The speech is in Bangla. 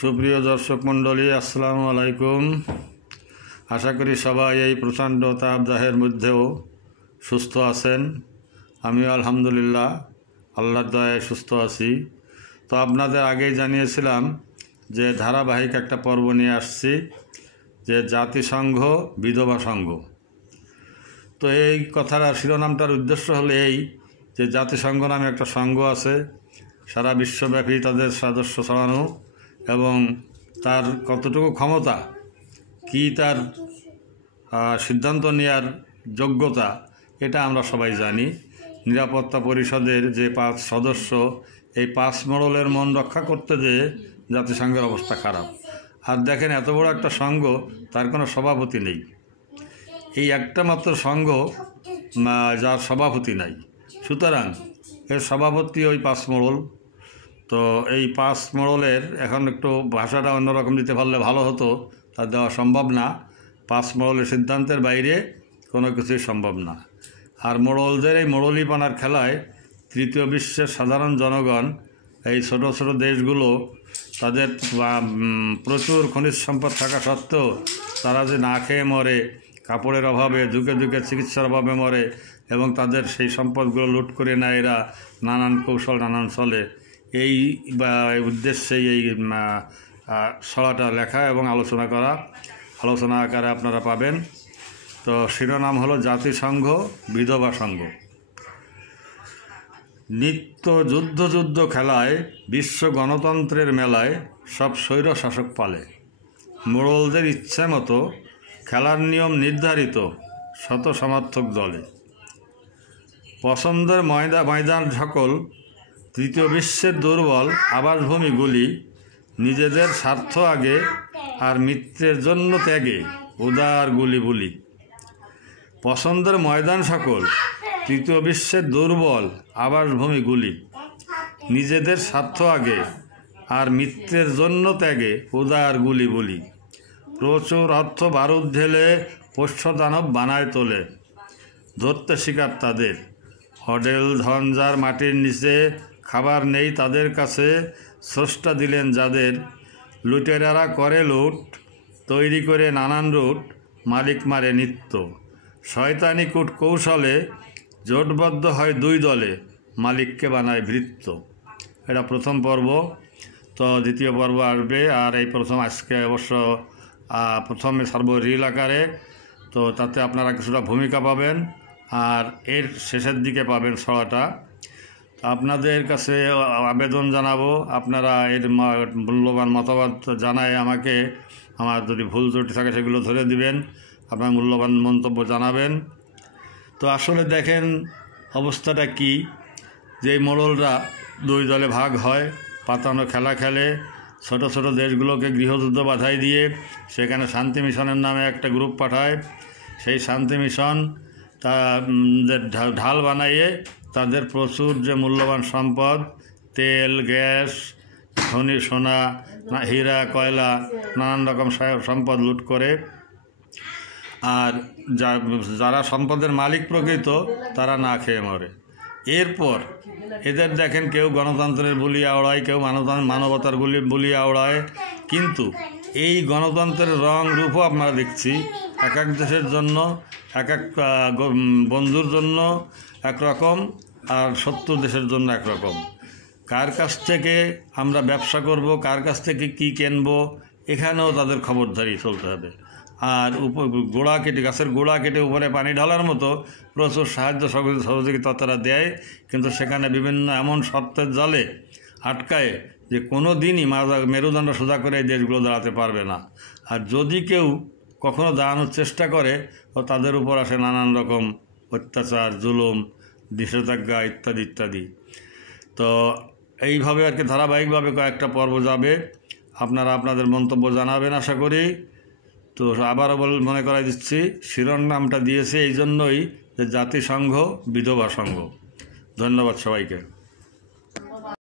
সুপ্রিয় দর্শক মণ্ডলী, আসসালামু আলাইকুম। আশা করি সবাই এই প্রচণ্ড তাপদাহের মধ্যেও সুস্থ আছেন। আমিও আলহামদুলিল্লাহ আল্লাহর দয়ায় সুস্থ আছি। তো আপনাদের আগেই জানিয়েছিলাম যে ধারাবাহিক একটা পর্ব নিয়ে আসছি, যে জাতিসংঘ বিধবা সংঘ। তো এই কথাটার শিরোনামটার উদ্দেশ্য হলো এই যে জাতিসংঘ নামে একটা সংঘ আছে, সারা বিশ্বব্যাপী তাদের সদস্য ছড়ানো, এবং তার কতটুকু ক্ষমতা, কি তার সিদ্ধান্ত নেওয়ার যোগ্যতা, এটা আমরা সবাই জানি। নিরাপত্তা পরিষদের যে 5 সদস্য, এই 5 মডেলের মন রক্ষা করতে যেয়ে জাতিসংঘের অবস্থা খারাপ। আর দেখেন, এত বড় একটা সংঘ, তার কোনো সভাপতি নেই। এই একটা মাত্র সংঘ যার সভাপতি নাই, সুতরাং এর সভাপতি ওই 5 মডেল। তো এই 5 মডেলের এখন একটু ভাষাটা অন্যরকম দিতে পারলে ভালো হতো, তা দেওয়া সম্ভব না। 5 মডেলের সিদ্ধান্তের বাইরে কোনো কিছুই সম্ভব না। আর মডেলদের এই মডেলিপানার খেলায় তৃতীয় বিশ্বের সাধারণ জনগণ, এই ছোট ছোট দেশগুলো, তাদের প্রচুর খনিজ সম্পদ থাকা সত্ত্বেও তারা যে না খেয়ে মরে, কাপড়ের অভাবে, ঝুঁকে ঝুঁকে চিকিৎসার অভাবে মরে, এবং তাদের সেই সম্পদগুলো লুট করে নেয় এরা নানান কৌশল, নানান চলে। এই উদ্দেশ্যেই এই ছড়াটা লেখা এবং আলোচনা আকারে আপনারা পাবেন। তো শিরোনাম হলো জাতিসংঘ বিধবা সংঘ। নিত্য যুদ্ধ খেলায়, বিশ্ব গণতন্ত্রের মেলায় সব স্বৈর শাসক পালে। মোড়লদের ইচ্ছে মতো খেলার নিয়ম নির্ধারিত, শত সমর্থক দলে। পছন্দের ময়দান সকল, তৃতীয় বিশ্বের দুর্বল আবাসভূমিগুলি। নিজেদের স্বার্থ আগে, আর মিত্রের জন্য ত্যাগে উদার গুলি বুলি। পছন্দের ময়দান সকল, তৃতীয় বিশ্বের দুর্বল আবাসভূমিগুলি। নিজেদের স্বার্থ আগে, আর মিত্রের জন্য ত্যাগে উদার গুলি বুলি। প্রচুর অর্থ বারুদ ঢেলে পোষ্যদানব বানায় তোলে। ধরতে শিকার তাদের হডেল ধন, যার মাটির নিচে খাবার নেই তাদের কাছে। স্রষ্টা দিলেন যাদের, লুটেরারা করে লুট, তৈরি করে নানান রুট, মালিক মারে নিত্য। শয়তানি কূট কৌশলে জোটবদ্ধ হয় 2 দলে, মালিককে বানায় ভৃত্য। এটা প্রথম পর্ব। তো দ্বিতীয় পর্ব আসবে। আর এই প্রথম আজকে অবশ্য প্রথমে রিল আকারে, তো তাতে আপনারা কিছুটা ভূমিকা পাবেন, আর এর শেষের দিকে পাবেন ছড়াটা। আপনাদের কাছে আবেদন জানাবো, আপনারা এর মূল্যবান মতামত জানায় আমাকে, আমার যদি ভুল ত্রুটি থাকে সেগুলো ধরে দিবেন, আপনার মূল্যবান মন্তব্য জানাবেন। তো আসলে দেখেন অবস্থাটা কি, যে মোড়লরা 2 দলে ভাগ হয়, পাতানো খেলা খেলে, ছোট ছোট দেশগুলোকে গৃহযুদ্ধ বাধাই দিয়ে সেখানে শান্তি মিশনের নামে একটা গ্রুপ পাঠায়। সেই শান্তি মিশন ঢাল বানাইয়ে তাদের প্রচুর যে মূল্যবান সম্পদ, তেল, গ্যাস, খনি, সোনা, হীরা, কয়লা, নানান রকম সম্পদ লুট করে। আর যারা সম্পদের মালিক প্রকৃত, তারা না খেয়ে মরে। এরপর এদের দেখেন, কেউ গণতন্ত্রের বুলি আওড়ায়, কেউ মানবতার বুলি আওড়ায়, কিন্তু এই গণতন্ত্রের রং রূপও আপনারা দেখছি এক এক দেশের জন্য, এক এক বন্ধুর জন্য একরকম, আর শত্রু দেশের জন্য একরকম। কার কাছ থেকে আমরা ব্যবসা করব, কার কাছ থেকে কি কিনবো, এখানেও তাদের খবরদারি চলতে হবে। আর গাছের গোড়া কেটে উপরে পানি ঢালার মতো প্রচুর সাহায্য সহযোগিতা তারা দেয়, কিন্তু সেখানে বিভিন্ন এমন শর্তের জালে আটকায় যে কোনো দিনই মেরুদণ্ড সোজা করে এই দেশগুলো দাঁড়াতে পারবে না। আর যদি কেউ কখনো দাঁড়ানোর চেষ্টা করে, তো তাদের উপর আসে নানান রকম অত্যাচার, জুলুম, নিষেধাজ্ঞা ইত্যাদি ইত্যাদি। তো এইভাবে আর কি ধারাবাহিকভাবে কয়েকটা পর্ব যাবে। আপনারা আপনাদের মন্তব্য জানাবেন আশা করি। তো আবারও মনে করাই দিচ্ছি, শিরোনামটা দিয়েছে এই জন্যই যে জাতিসংঘ বিধবা সংঘ। ধন্যবাদ সবাইকে।